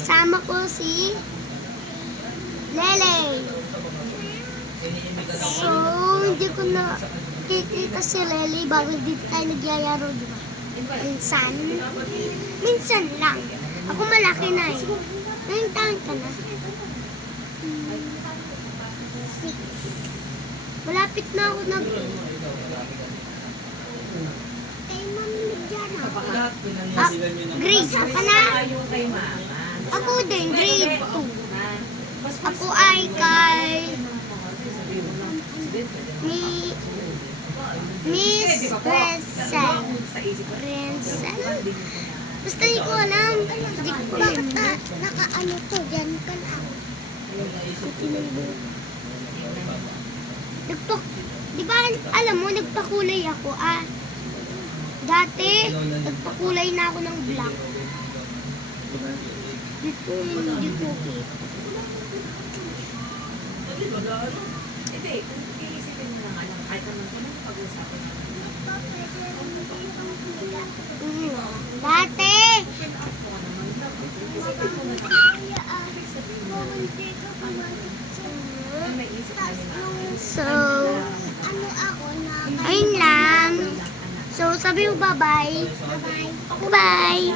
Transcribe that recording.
Kasama ko si Lele. So, hindi ko na kikita si Lele bago dito tayo nagyayaro, di ba? Minsan. Minsan lang. Ako malaki na eh. Ngayong taon ka na. Malapit na ako kay Mami Diana. Grade ka na? Ako din, grade 2. Ako ay kay Miss Rensel. Basta hindi ko alam. Bakit naka-ano to? Diyan ka na. Di ba alam mo, nagpakulay ako dati, nagpakulay na ako ng black. Dito hindi ko okay. Hindi, kung iisipin mo na nga lang, kahit naman kung pag-usapan naman. Dati! So, ayun lang. So, sabi mo bye-bye. Bye-bye.